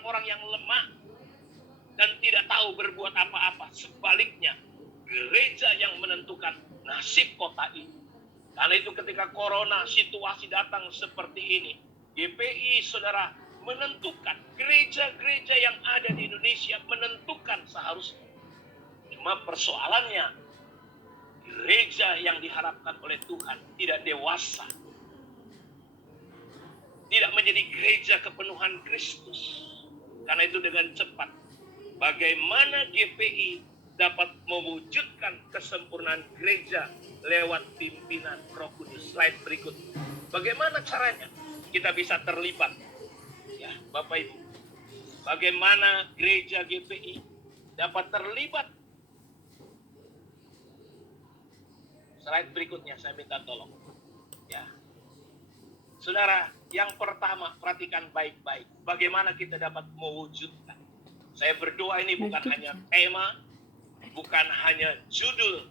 orang yang lemah dan tidak tahu berbuat apa-apa. Sebaliknya, gereja yang menentukan nasib kota ini. Karena itu ketika corona situasi datang seperti ini, GPI saudara menentukan, gereja-gereja yang ada di Indonesia menentukan seharusnya. Cuma persoalannya, gereja yang diharapkan oleh Tuhan tidak dewasa, tidak menjadi gereja kepenuhan Kristus. Karena itu dengan cepat, bagaimana GPI dapat mewujudkan kesempurnaan gereja lewat pimpinan Roh Kudus. Slide berikut. Bagaimana caranya kita bisa terlibat? Ya, Bapak Ibu. Bagaimana gereja GPI dapat terlibat? Slide berikutnya saya minta tolong. Ya. Saudara, yang pertama perhatikan baik-baik. Bagaimana kita dapat mewujudkan? Saya berdoa ini bukan hanya tema, bukan hanya judul,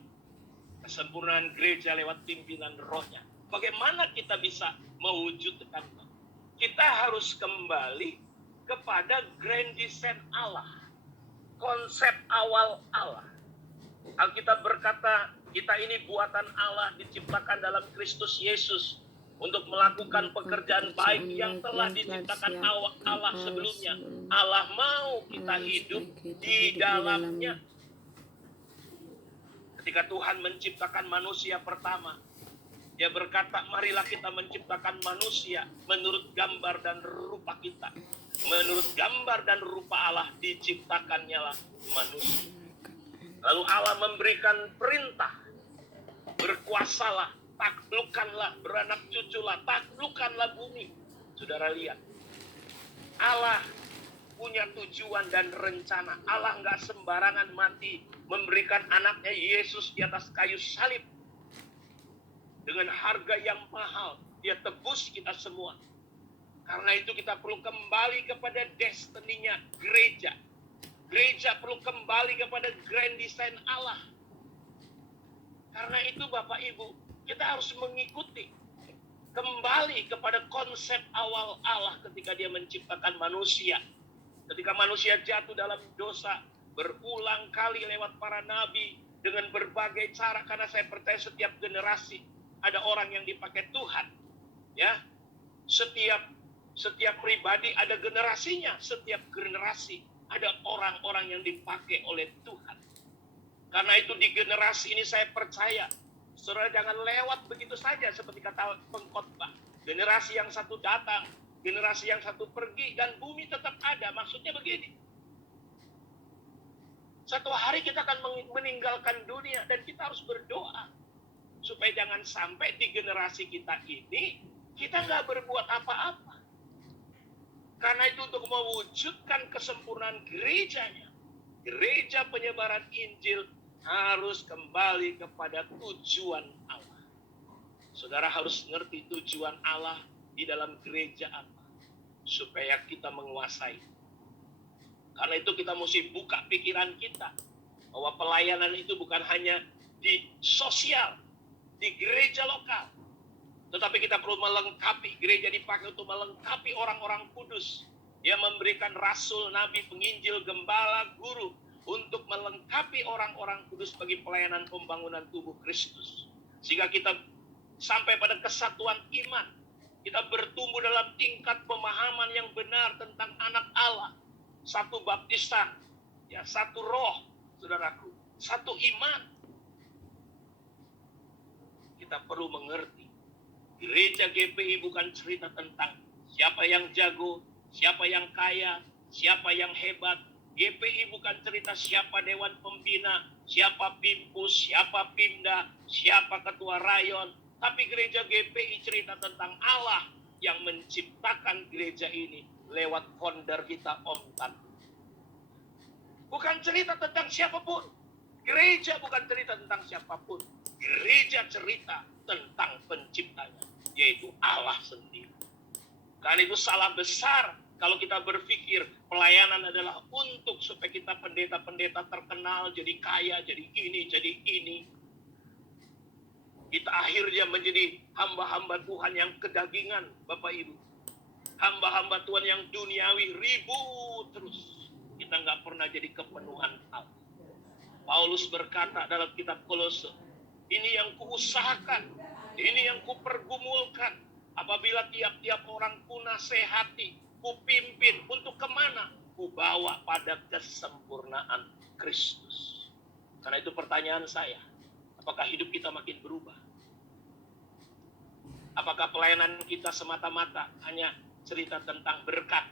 kesempurnaan gereja lewat pimpinan rohnya. Bagaimana kita bisa mewujudkan? Kita harus kembali kepada grand design Allah. Konsep awal Allah. Alkitab berkata, kita ini buatan Allah diciptakan dalam Kristus Yesus untuk melakukan pekerjaan baik yang telah diciptakan Allah sebelumnya. Allah mau kita hidup di dalamnya. Ketika Tuhan menciptakan manusia pertama, Dia berkata, marilah kita menciptakan manusia menurut gambar dan rupa kita. Menurut gambar dan rupa Allah diciptakannya lah manusia. Lalu Allah memberikan perintah, berkuasalah, taklukkanlah, beranak cuculah, taklukkanlah bumi. Saudara lihat, Allah punya tujuan dan rencana. Allah nggak sembarangan mati, memberikan anaknya Yesus di atas kayu salib. Dengan harga yang mahal, Dia tebus kita semua. Karena itu kita perlu kembali kepada destininya gereja. Gereja perlu kembali kepada grand design Allah. Karena itu Bapak Ibu, kita harus mengikuti. Kembali kepada konsep awal Allah ketika Dia menciptakan manusia. Ketika manusia jatuh dalam dosa, berulang kali lewat para nabi, dengan berbagai cara, karena saya percaya setiap generasi ada orang yang dipakai Tuhan. Ya, setiap pribadi ada generasinya, setiap generasi ada orang-orang yang dipakai oleh Tuhan. Karena itu di generasi ini saya percaya, saudara jangan lewat begitu saja seperti kata pengkhotbah. Generasi yang satu datang, generasi yang satu pergi, dan bumi tetap ada. Maksudnya begini, satu hari kita akan meninggalkan dunia dan kita harus berdoa supaya jangan sampai di generasi kita ini kita nggak berbuat apa-apa. Karena itu untuk mewujudkan kesempurnaan gerejanya, gereja penyebaran Injil harus kembali kepada tujuan Allah. Saudara harus ngerti tujuan Allah di dalam gereja apa, supaya kita menguasai. Karena itu kita mesti buka pikiran kita, bahwa pelayanan itu bukan hanya di sosial, di gereja lokal, tetapi kita perlu melengkapi. Gereja dipakai untuk melengkapi orang-orang kudus. Dia memberikan rasul, nabi, penginjil, gembala, guru untuk melengkapi orang-orang kudus bagi pelayanan pembangunan tubuh Kristus. Sehingga kita sampai pada kesatuan iman. Kita bertumbuh dalam tingkat pemahaman yang benar tentang anak Allah. Satu baptisan, ya, satu roh, saudaraku, satu iman. Kita perlu mengerti, gereja GPI bukan cerita tentang siapa yang jago, siapa yang kaya, siapa yang hebat. GPI bukan cerita siapa dewan pembina, siapa pimpus, siapa pimda, siapa ketua rayon. Tapi gereja GPI cerita tentang Allah yang menciptakan gereja ini lewat founder kita Om Tan. Bukan cerita tentang siapapun. Gereja bukan cerita tentang siapapun. Gereja cerita tentang penciptanya, yaitu Allah sendiri. Karena itu salah besar kalau kita berpikir pelayanan adalah untuk supaya kita pendeta-pendeta terkenal, jadi kaya, jadi ini, jadi ini. Kita akhirnya menjadi hamba-hamba Tuhan yang kedagingan, Bapak Ibu. Hamba-hamba Tuhan yang duniawi ribut terus. Kita nggak pernah jadi kepenuhan Allah. Paulus berkata dalam kitab Kolose, ini yang kuusahakan, ini yang kupergumulkan. Apabila tiap-tiap orang ku nasihati, ku pimpin untuk kemana? Ku bawa pada kesempurnaan Kristus. Karena itu pertanyaan saya, apakah hidup kita makin berubah? Apakah pelayanan kita semata-mata hanya cerita tentang berkat?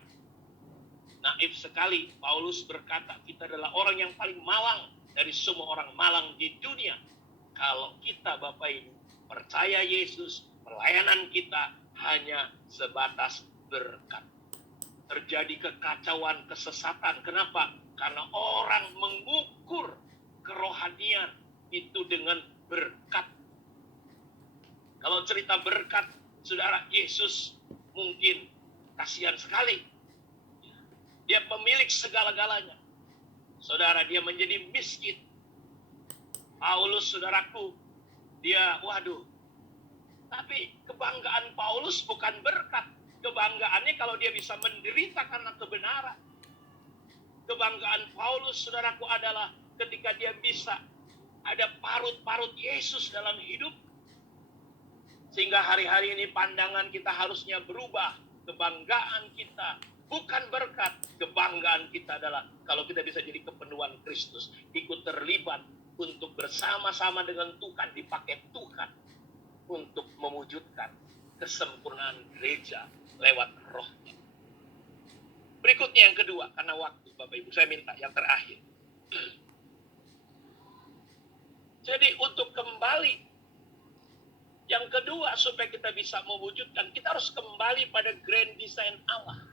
Naif sekali, Paulus berkata, kita adalah orang yang paling malang dari semua orang malang di dunia. Kalau kita Bapak Ibu percaya Yesus, pelayanan kita hanya sebatas berkat. Terjadi kekacauan, kesesatan. Kenapa? Karena orang mengukur kerohanian itu dengan berkat. Kalau cerita berkat, saudara, Yesus mungkin kasihan sekali. Dia pemilik segala-galanya. Saudara, dia menjadi miskin. Paulus, saudaraku, dia, waduh. Tapi kebanggaan Paulus bukan berkat. Kebanggaannya kalau dia bisa menderita karena kebenaran. Kebanggaan Paulus, saudaraku, adalah ketika dia bisa ada parut-parut Yesus dalam hidup. Sehingga hari-hari ini pandangan kita harusnya berubah. Kebanggaan kita bukan berkat. Kebanggaan kita adalah kalau kita bisa jadi kepenuhan Kristus. Ikut terlibat untuk bersama-sama dengan Tuhan, dipakai Tuhan untuk mewujudkan kesempurnaan gereja lewat rohnya. Berikutnya yang kedua, karena waktu Bapak Ibu, saya minta yang terakhir. Jadi untuk kembali, yang kedua supaya kita bisa mewujudkan, kita harus kembali pada grand design Allah.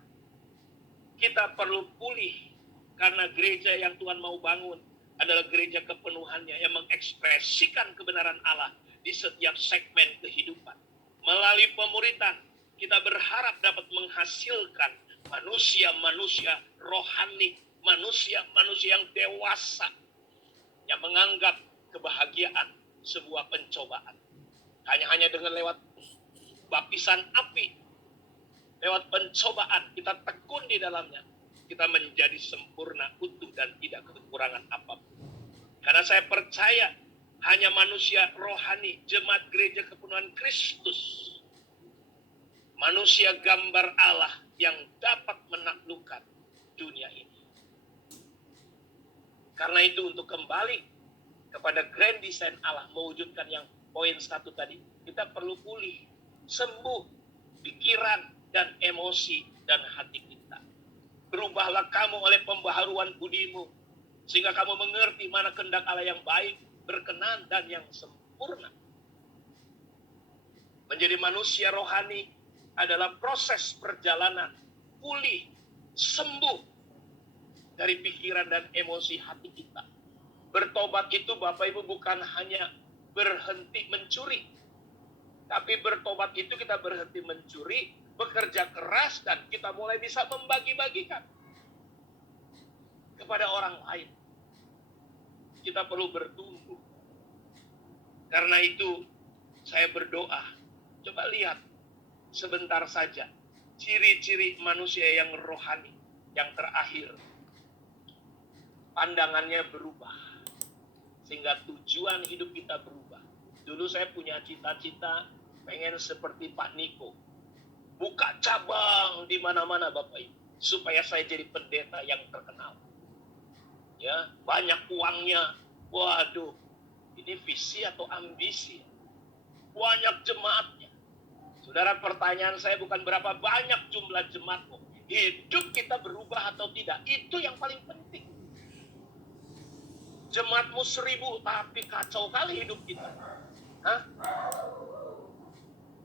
Kita perlu pulih karena gereja yang Tuhan mau bangun adalah gereja kepenuhannya yang mengekspresikan kebenaran Allah di setiap segmen kehidupan. Melalui pemuritan, kita berharap dapat menghasilkan manusia-manusia rohani, manusia-manusia yang dewasa, yang menganggap kebahagiaan sebuah pencobaan. Hanya dengan lewat baptisan api, lewat pencobaan, kita tekun di dalamnya. Kita menjadi sempurna, utuh, dan tidak kekurangan apapun. Karena saya percaya, hanya manusia rohani, jemaat gereja kepenuhan Kristus, manusia gambar Allah yang dapat menaklukkan dunia ini. Karena itu untuk kembali kepada grand design Allah, mewujudkan yang poin 1 tadi, kita perlu pulih, sembuh pikiran dan emosi dan hati kita. Berubahlah kamu oleh pembaharuan budimu, sehingga kamu mengerti mana kehendak Allah yang baik, berkenan, dan yang sempurna. Menjadi manusia rohani adalah proses perjalanan pulih, sembuh dari pikiran dan emosi hati kita. Bertobat itu Bapak Ibu bukan hanya berhenti mencuri, tapi bertobat itu kita berhenti mencuri, bekerja keras, dan kita mulai bisa membagi-bagikan kepada orang lain. Kita perlu bertumbuh. Karena itu saya berdoa, coba lihat sebentar saja ciri-ciri manusia yang rohani, yang terakhir. Pandangannya berubah, sehingga tujuan hidup kita berubah. Dulu saya punya cita-cita pengen seperti Pak Niko, buka cabang di mana-mana Bapak Ibu, supaya saya jadi pendeta yang terkenal. Ya, banyak uangnya. Waduh, ini visi atau ambisi? Banyak jemaatnya. Saudara, pertanyaan saya bukan berapa banyak jumlah jemaatmu. Hidup kita berubah atau tidak, itu yang paling penting. Jemaatmu 1000, tapi kacau kali hidup kita. Hah?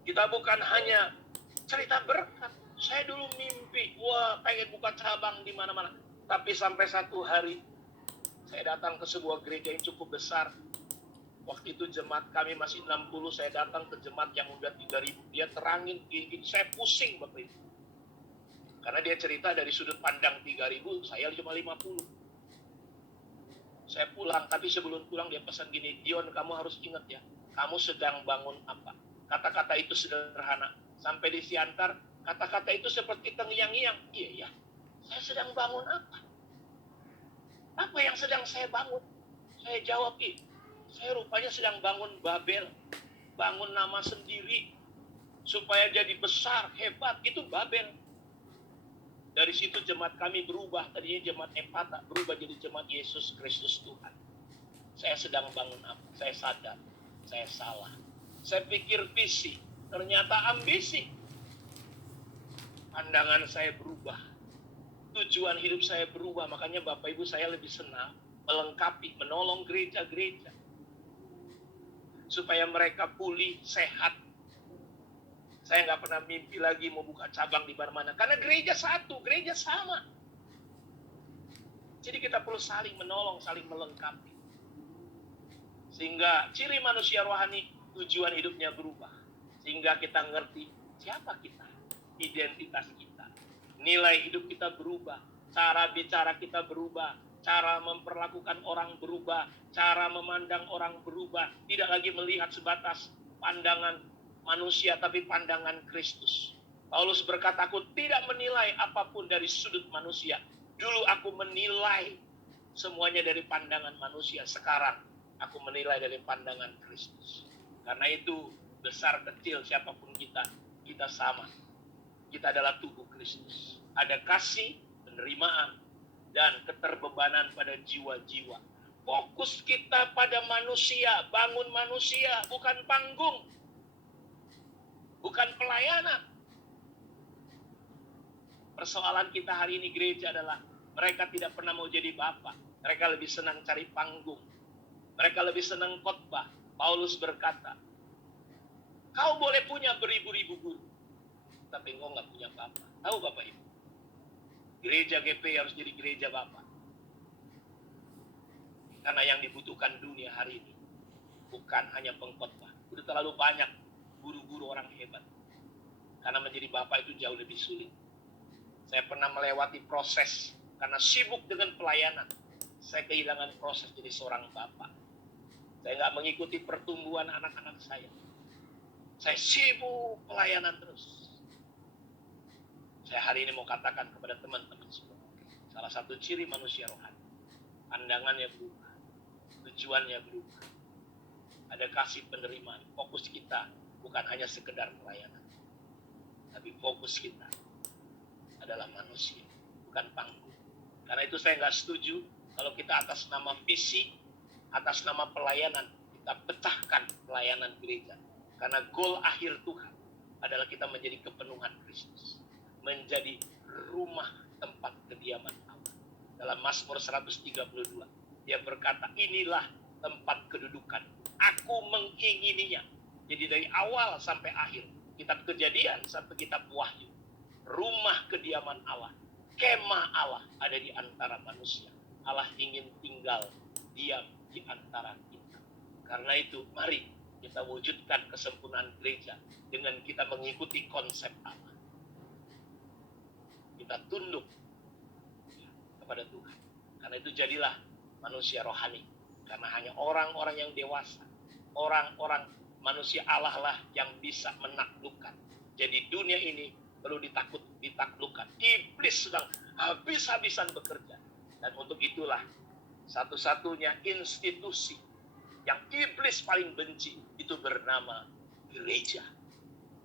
Kita bukan hanya cerita berkat. Saya dulu mimpi, wah pengen buka cabang di mana-mana. Tapi sampai satu hari, saya datang ke sebuah gereja yang cukup besar. Waktu itu jemaat kami masih 60, saya datang ke jemaat yang udah 3000. Dia terangin, saya pusing Bapak Ibu. Karena dia cerita dari sudut pandang 3000, saya cuma 50. Saya pulang, tapi sebelum pulang dia pesan gini, Dion, kamu harus ingat ya, kamu sedang bangun apa? Kata-kata itu sederhana. Sampai di Siantar, Kata-kata itu seperti terngiang-ngiang. Iya ya, saya sedang bangun apa? Apa yang sedang saya bangun? Saya jawab, saya rupanya sedang bangun Babel. Bangun nama sendiri. Supaya jadi besar, hebat. Itu Babel. Dari situ jemaat kami berubah. Tadinya jemaat Epata berubah jadi jemaat Yesus Kristus Tuhan. Saya sedang bangun apa? Saya sadar. Saya salah. Saya pikir visi. Ternyata ambisi. Pandangan saya berubah. Tujuan hidup saya berubah. Makanya Bapak Ibu saya lebih senang melengkapi, menolong gereja-gereja. Supaya mereka pulih, sehat. Saya nggak pernah mimpi lagi mau buka cabang di mana-mana. Karena gereja satu, gereja sama. Jadi kita perlu saling menolong, saling melengkapi. Sehingga ciri manusia rohani, tujuan hidupnya berubah. Sehingga kita ngerti siapa kita, identitas kita. Nilai hidup kita berubah, cara bicara kita berubah, cara memperlakukan orang berubah, cara memandang orang berubah. Tidak lagi melihat sebatas pandangan manusia, tapi pandangan Kristus. Paulus berkata, aku tidak menilai apapun dari sudut manusia. Dulu aku menilai semuanya dari pandangan manusia. Sekarang aku menilai dari pandangan Kristus. Karena itu besar kecil siapapun kita sama. Kita adalah tubuh Kristus. Ada kasih, penerimaan, dan keterbebanan pada jiwa-jiwa. Fokus kita pada manusia, bangun manusia, bukan panggung. Bukan pelayanan. Persoalan kita hari ini gereja adalah mereka tidak pernah mau jadi bapak. Mereka lebih senang cari panggung. Mereka lebih senang khotbah. Paulus berkata, kau boleh punya beribu-ribu guru, tapi engkau nggak punya bapak. Tahu Bapak Ibu? Gereja GP harus jadi gereja bapak. Karena yang dibutuhkan dunia hari ini bukan hanya pengkhotbah. Udah terlalu banyak guru-guru orang hebat. Karena menjadi bapak itu jauh lebih sulit. Saya pernah melewati proses karena sibuk dengan pelayanan. Saya kehilangan proses jadi seorang bapak. Saya nggak mengikuti pertumbuhan anak-anak saya. Saya sibuk pelayanan terus. Saya hari ini mau katakan kepada teman-teman semua. Salah satu ciri manusia rohani. Pandangannya berubah. Tujuannya berubah. Ada kasih penerimaan. Fokus kita bukan hanya sekedar pelayanan. Tapi fokus kita adalah manusia. Bukan panggung. Karena itu saya nggak setuju kalau kita atas nama visi, atas nama pelayanan, kita pecahkan pelayanan gereja. Karena goal akhir Tuhan adalah kita menjadi kepenuhan Kristus. Menjadi rumah tempat kediaman Allah. Dalam Mazmur 132, dia berkata, inilah tempat kedudukan. Aku mengingininya. Jadi dari awal sampai akhir, kitab Kejadian sampai kitab Wahyu, rumah kediaman Allah, kemah Allah ada di antara manusia. Allah ingin tinggal diam di antara kita. Karena itu, mari kita wujudkan kesempurnaan gereja dengan kita mengikuti konsep Allah. Kita tunduk kepada Tuhan. Karena itu jadilah manusia rohani. Karena hanya orang-orang yang dewasa, orang-orang manusia Allah lah yang bisa menaklukkan. Jadi dunia ini perlu ditaklukkan. Iblis sedang habis-habisan bekerja. Dan untuk itulah satu-satunya institusi yang iblis paling benci itu bernama gereja.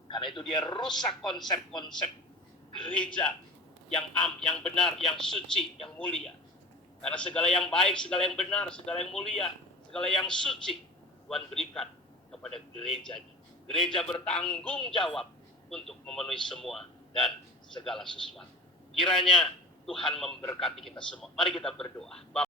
Karena itu dia rusak konsep-konsep gereja yang benar, yang suci, yang mulia. Karena segala yang baik, segala yang benar, segala yang mulia, segala yang suci Tuhan berikan kepada gerejanya. Gereja bertanggung jawab untuk memenuhi semua dan segala sesuatu. Kiranya Tuhan memberkati kita semua. Mari kita berdoa.